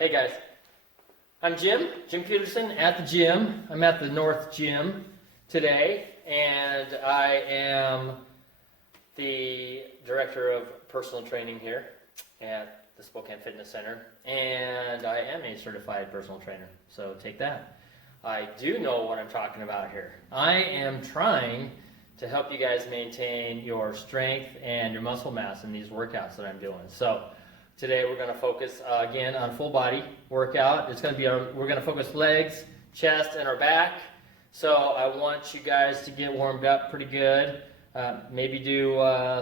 Hey guys, I'm Jim Peterson at the gym. I'm at the North Gym today, and I am the director of personal training here at the Spokane Fitness Center, and I am a certified personal trainer, so take that. I do know what I'm talking about here. I am trying to help you guys maintain your strength and your muscle mass in these workouts that I'm doing. So today we're going to focus again on full body workout. It's going to be we're going to focus legs, chest, and our back. So I want you guys to get warmed up pretty good. Maybe do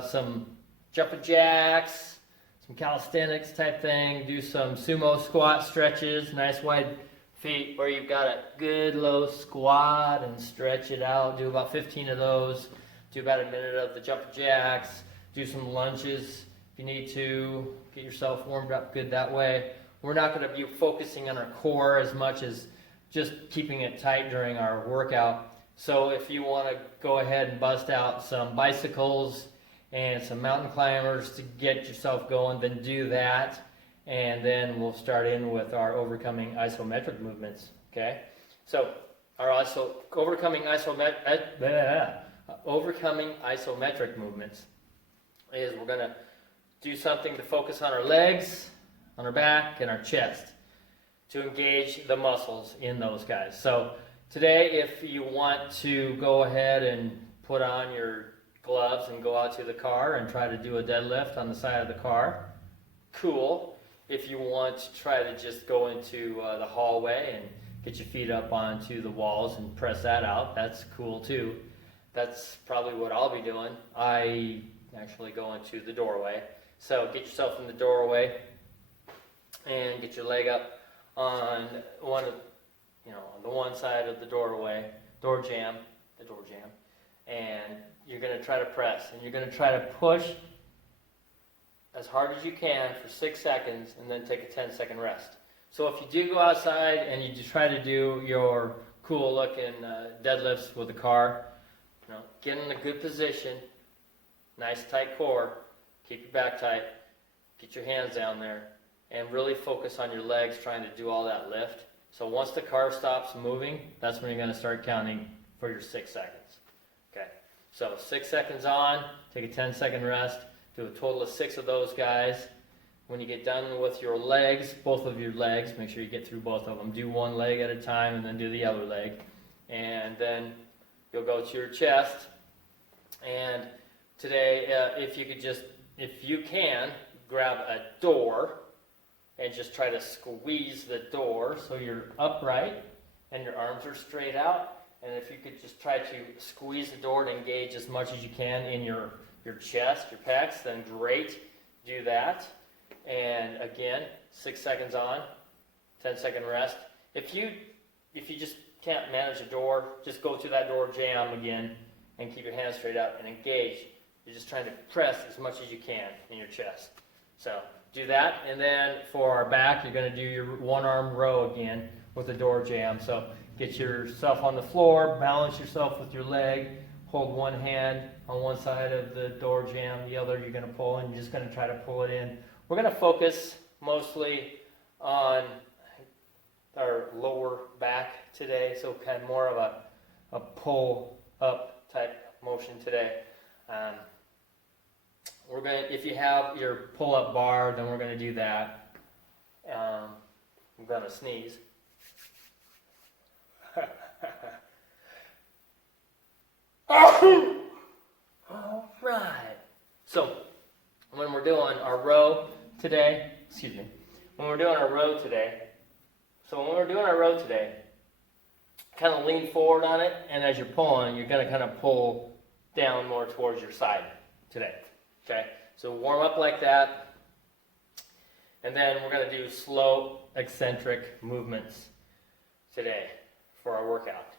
some jumping jacks, some calisthenics type thing. Do some sumo squat stretches, nice wide feet where you've got a good low squat and stretch it out. Do about 15 of those. Do about a minute of the jumping jacks. Do some lunges if you need to. Get yourself warmed up good that way. We're not going to be focusing on our core as much as just keeping it tight during our workout. So if you want to go ahead and bust out some bicycles and some mountain climbers to get yourself going, then do that. And then we'll start in with our overcoming isometric movements. Okay? So our overcoming isometric movements is we're going to do something to focus on our legs, on our back, and our chest to engage the muscles in those guys. So today, if you want to go ahead and put on your gloves and go out to the car and try to do a deadlift on the side of the car, cool. If you want to try to just go into the hallway and get your feet up onto the walls and press that out, that's cool too. That's probably what I'll be doing. I actually go into the doorway. So get yourself in the doorway and get your leg up on on the one side of the doorway, door jam, and you're going to try to press, and you're going to try to push as hard as you can for 6 seconds, and then take a 10-second rest. So if you do go outside and you try to do your cool-looking deadlifts with the car, get in a good position, nice tight core. Keep your back tight, get your hands down there, and really focus on your legs trying to do all that lift. So once the car stops moving, that's when you're going to start counting for your 6 seconds. Okay, so 6 seconds on, take a 10-second rest, do a total of 6 of those guys. When you get done with your legs, both of your legs, make sure you get through both of them. Do one leg at a time and then do the other leg. And then you'll go to your chest. And today, if you can, grab a door and just try to squeeze the door so you're upright and your arms are straight out. And if you could just try to squeeze the door to engage as much as you can in your chest, your pecs, then great. Do that. And again, 6 seconds on, 10-second rest. If you just can't manage a door, just go to that door jam again and keep your hands straight out and engage. You're just trying to press as much as you can in your chest. So do that, and then for our back, you're going to do your one-arm row again with the door jam. So get yourself on the floor, balance yourself with your leg, hold one hand on one side of the door jam, the other you're going to pull, and you're just going to try to pull it in. We're going to focus mostly on our lower back today, so kind of more of a pull-up type motion today. If you have your pull-up bar, then we're going to do that. I'm going to sneeze. All right. So when we're doing our row today, kind of lean forward on it, and as you're pulling, you're going to kind of pull down more towards your side today. Okay, so warm up like that, and then we're going to do slow eccentric movements today for our workout.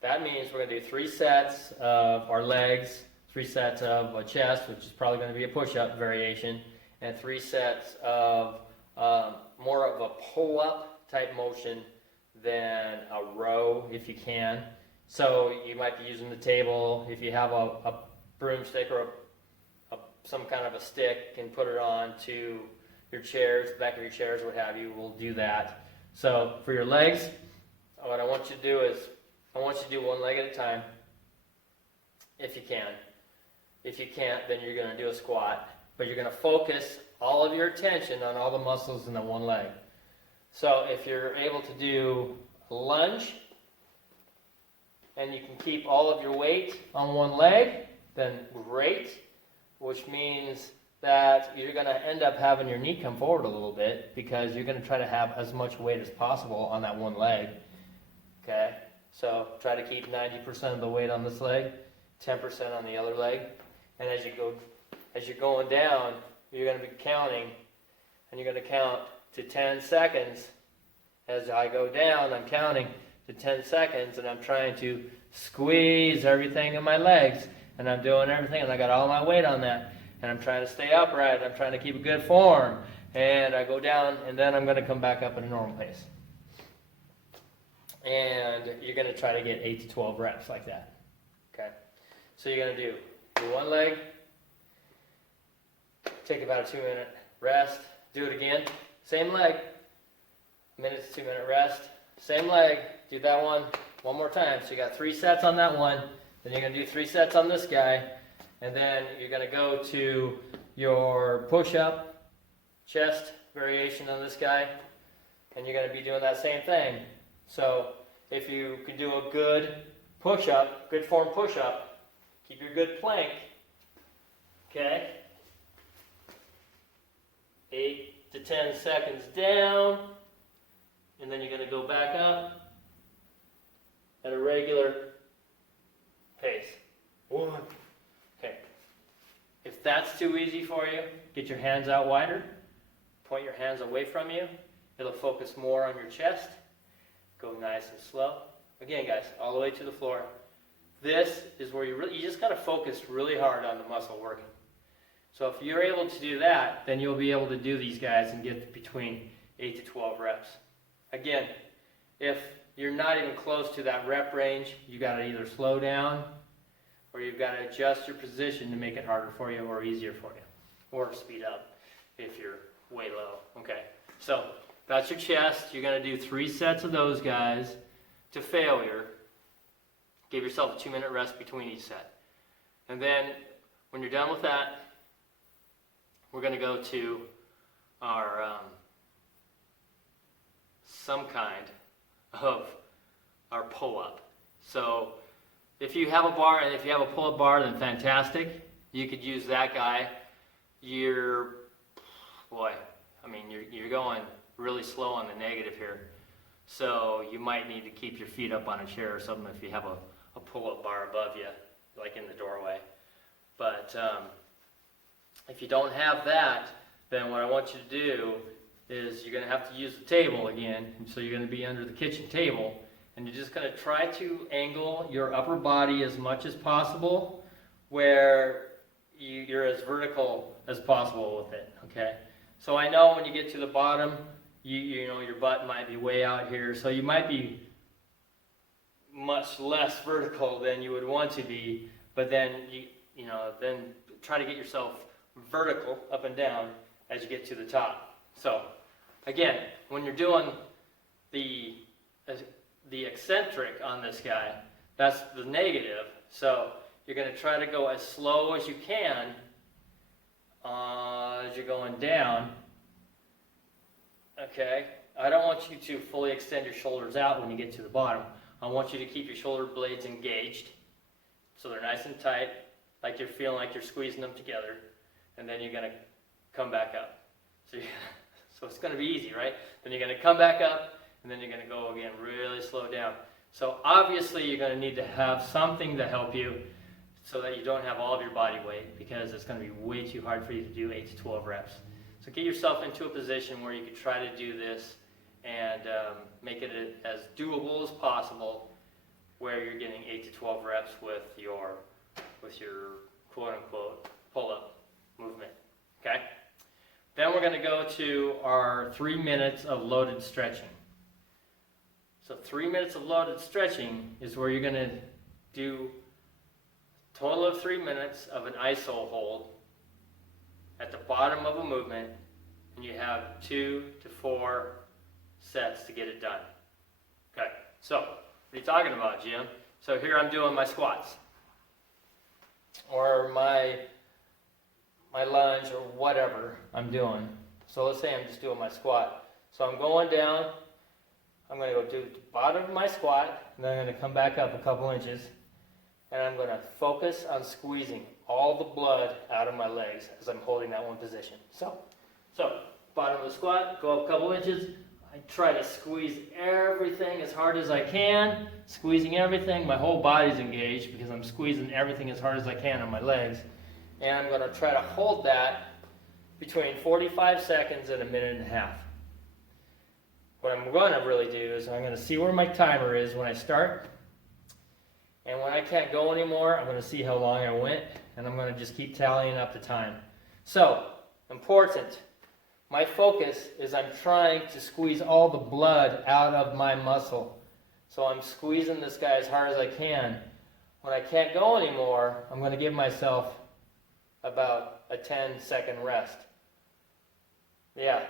That means we're going to do 3 sets of our legs, 3 sets of a chest, which is probably going to be a push-up variation, and 3 sets of more of a pull-up type motion than a row if you can. So you might be using the table. If you have a broomstick or some kind of a stick, and put it on to your chairs, the back of your chairs, what have you, will do that. So for your legs, what I want you to do is, I want you to do one leg at a time, if you can. If you can't, then you're going to do a squat. But you're going to focus all of your attention on all the muscles in the one leg. So if you're able to do a lunge, and you can keep all of your weight on one leg, then great, which means that you're going to end up having your knee come forward a little bit because you're going to try to have as much weight as possible on that one leg. Okay, so try to keep 90% of the weight on this leg, 10% on the other leg, and as you're going down, you're going to be counting, and you're going to count to 10 seconds. As I go down, I'm counting to 10 seconds, and I'm trying to squeeze everything in my legs, and I'm doing everything, and I got all my weight on that, and I'm trying to stay upright, I'm trying to keep a good form, and I go down, and then I'm going to come back up at a normal pace. And you're going to try to get 8 to 12 reps like that. Okay? So you're going to do one leg, take about a 2-minute rest, do it again, same leg, minute to 2-minute rest, same leg, do that one more time. So you got 3 sets on that one, then you're going to do 3 sets on this guy, and then you're going to go to your push-up, chest variation on this guy, and you're going to be doing that same thing. So if you can do a good push-up, good form push-up, keep your good plank, okay? 8 to 10 seconds down, and then you're going to go back up at a regular pace. 1. Okay. If that's too easy for you, get your hands out wider. Point your hands away from you. It'll focus more on your chest. Go nice and slow. Again, guys, all the way to the floor. This is where you just got to focus really hard on the muscle working. So if you're able to do that, then you'll be able to do these guys and get between 8 to 12 reps. Again, if you're not even close to that rep range, you got to either slow down or you've got to adjust your position to make it harder for you or easier for you, or speed up if you're way low. Okay, so that's your chest. You're going to do 3 sets of those guys to failure. Give yourself a 2-minute rest between each set. And then when you're done with that, we're going to go to our some kind of our pull-up. So if you have a bar, and if you have a pull-up bar, then fantastic. You could use that guy. You're going really slow on the negative here. So you might need to keep your feet up on a chair or something if you have a pull-up bar above you, like in the doorway. But if you don't have that, then what I want you to do is you're going to have to use the table again. And so you're going to be under the kitchen table, and you're just going to try to angle your upper body as much as possible where you're as vertical as possible with it, okay? So I know when you get to the bottom, you know your butt might be way out here, so you might be much less vertical than you would want to be, but then then try to get yourself vertical up and down as you get to the top. So again, when you're doing the eccentric on this guy, that's the negative. So you're going to try to go as slow as you can as you're going down. Okay, I don't want you to fully extend your shoulders out when you get to the bottom. I want you to keep your shoulder blades engaged so they're nice and tight, like you're feeling like you're squeezing them together, and then you're going to come back up. So it's going to be easy, right? Then you're going to come back up, and then you're going to go again really slow down. So obviously you're going to need to have something to help you so that you don't have all of your body weight, because it's going to be way too hard for you to do 8 to 12 reps. So get yourself into a position where you can try to do this and make it as doable as possible, where you're getting 8 to 12 reps with your quote-unquote pull-up movement, okay? Then we're going to go to our 3 minutes of loaded stretching. So 3 minutes of loaded stretching is where you're going to do a total of 3 minutes of an iso hold at the bottom of a movement and you have 2 to 4 sets to get it done. Okay, so what are you talking about, Jim? So here I'm doing my squats, or my lunge, or whatever I'm doing. So let's say I'm just doing my squat. So I'm going down, I'm going to go to the bottom of my squat, and then I'm going to come back up a couple inches, and I'm going to focus on squeezing all the blood out of my legs as I'm holding that one position. So bottom of the squat, go up a couple inches. I try to squeeze everything as hard as I can, squeezing everything. My whole body's engaged because I'm squeezing everything as hard as I can on my legs. And I'm going to try to hold that between 45 seconds and a minute and a half. What I'm going to really do is I'm going to see where my timer is when I start. And when I can't go anymore, I'm going to see how long I went. And I'm going to just keep tallying up the time. So, important. My focus is I'm trying to squeeze all the blood out of my muscle. So I'm squeezing this guy as hard as I can. When I can't go anymore, I'm going to give myself about a 10-second rest. Yeah,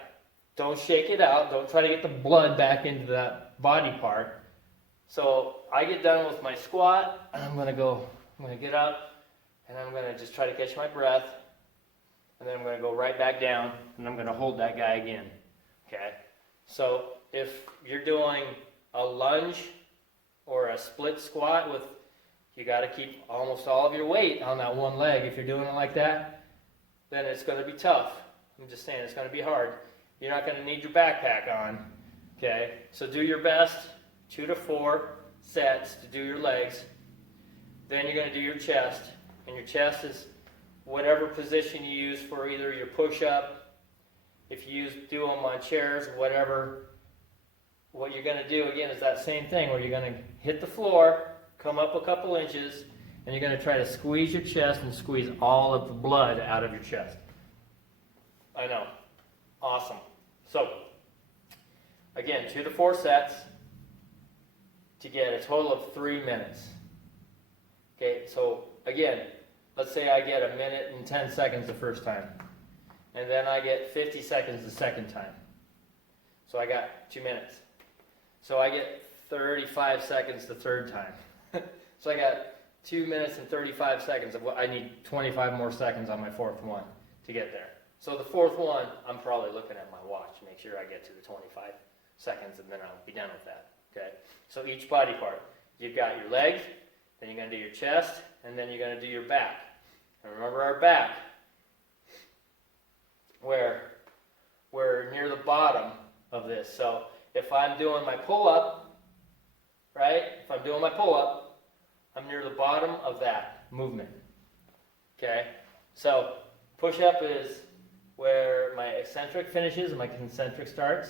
don't shake it out. Don't try to get the blood back into that body part. So I get done with my squat, and I'm going to get up, and I'm going to just try to catch my breath. And then I'm going to go right back down, and I'm going to hold that guy again. Okay? So if you're doing a lunge or a split squat with, you got to keep almost all of your weight on that one leg. If you're doing it like that, then it's going to be tough. I'm just saying, it's going to be hard. You're not going to need your backpack on. Okay? So do your best, 2 to 4 sets to do your legs. Then you're going to do your chest, and your chest is whatever position you use for either your push-up, if you do them on chairs, whatever. What you're going to do, again, is that same thing where you're going to hit the floor, come up a couple inches, and you're going to try to squeeze your chest and squeeze all of the blood out of your chest. I know. Awesome. So, again, 2 to 4 sets to get a total of 3 minutes. Okay, so again, let's say I get a minute and 10 seconds the first time. And then I get 50 seconds the second time. So I got 2 minutes. So I get 35 seconds the third time. So I got 2 minutes and 35 seconds of what I need 25 more seconds on my fourth one to get there. So the fourth one, I'm probably looking at my watch to make sure I get to the 25 seconds, and then I'll be done with that. Okay? So each body part. You've got your legs, then you're going to do your chest, and then you're going to do your back. And remember our back, where we're near the bottom of this. So if I'm doing my pull-up, right? If I'm doing my pull-up, I'm near the bottom of that movement. Okay? So push-up is where my eccentric finishes and my concentric starts.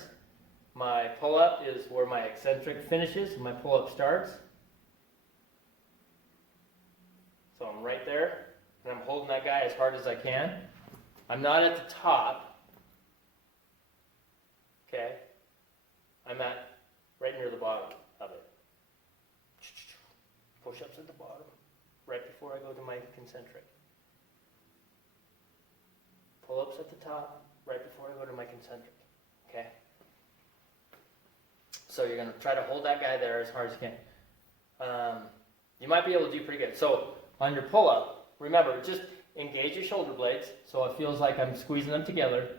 My pull-up is where my eccentric finishes and my pull-up starts. So I'm right there, and I'm holding that guy as hard as I can. I'm not at the top. Okay? I'm at right near the bottom of it. Push-ups at the bottom, right before I go to my concentric. Pull-ups at the top, right before I go to my concentric. Okay? So you're going to try to hold that guy there as hard as you can. You might be able to do pretty good. So on your pull-up, remember, just engage your shoulder blades so it feels like I'm squeezing them together.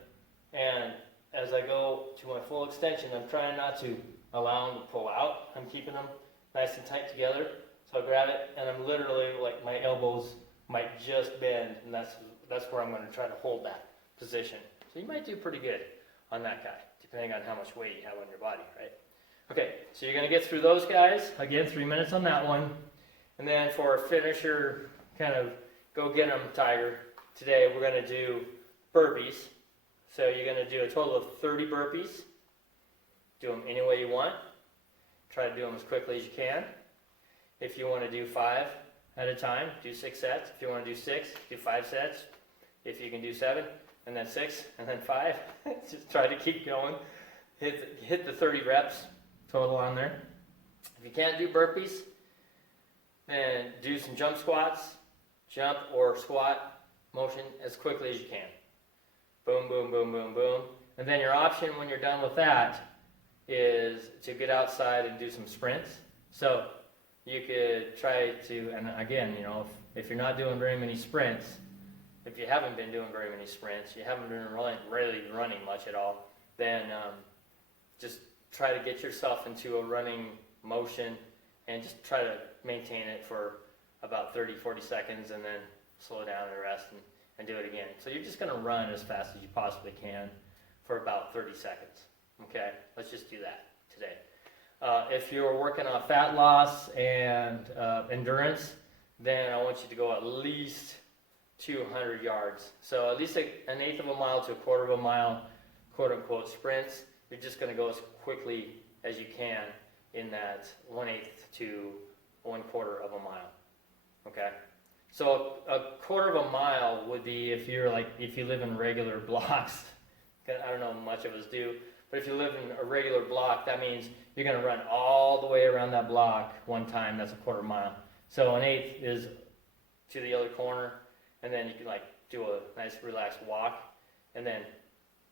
And as I go to my full extension, I'm trying not to allow them to pull out. I'm keeping them nice and tight together. So I grab it, and I'm literally, like, my elbows might just bend, and that's where I'm going to try to hold that position. So you might do pretty good on that guy, depending on how much weight you have on your body, right? Okay, so you're going to get through those guys. Again, 3 minutes on that one. And then for a finisher, kind of go get 'em, Tiger, today we're going to do burpees. So you're going to do a total of 30 burpees. Do them any way you want. Try to do them as quickly as you can. If you want to do 5 at a time, do 6 sets. If you want to do 6, do 5 sets. If you can do 7, and then 6, and then 5, just try to keep going. Hit the 30 reps total on there. If you can't do burpees, then do some jump squats, jump or squat motion as quickly as you can. Boom, boom, boom, boom, boom. And then your option when you're done with that is to get outside and do some sprints. So you could try to, and again, if you're not doing very many sprints, if you haven't been doing very many sprints, you haven't been really running much at all, then just try to get yourself into a running motion and just try to maintain it for about 30-40 seconds and then slow down and rest and do it again. So you're just going to run as fast as you possibly can for about 30 seconds. Okay, let's just do that today. If you're working on fat loss and endurance, then I want you to go at least 200 yards. So at least an eighth of a mile to a quarter of a mile, quote unquote, sprints. You're just going to go as quickly as you can in that 1/8 to 1/4 of a mile. Okay? So a quarter of a mile would be if you live in regular blocks. I don't know much of us do, but if you live in a regular block, that means you're going to run all the way around that block one time. That's a quarter mile. So 1/8 is to the other corner, and then you can do a nice relaxed walk, and then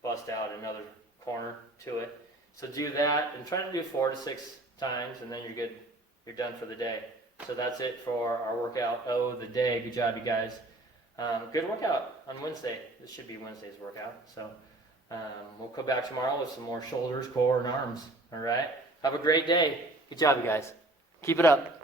bust out another corner to it. So do that, and try to do 4 to 6 times, and then you're good. You're done for the day. So that's it for our workout of the day. Good job, you guys. Good workout on Wednesday. This should be Wednesday's workout. So we'll come back tomorrow with some more shoulders, core, and arms. All right? Have a great day. Good job, you guys. Keep it up.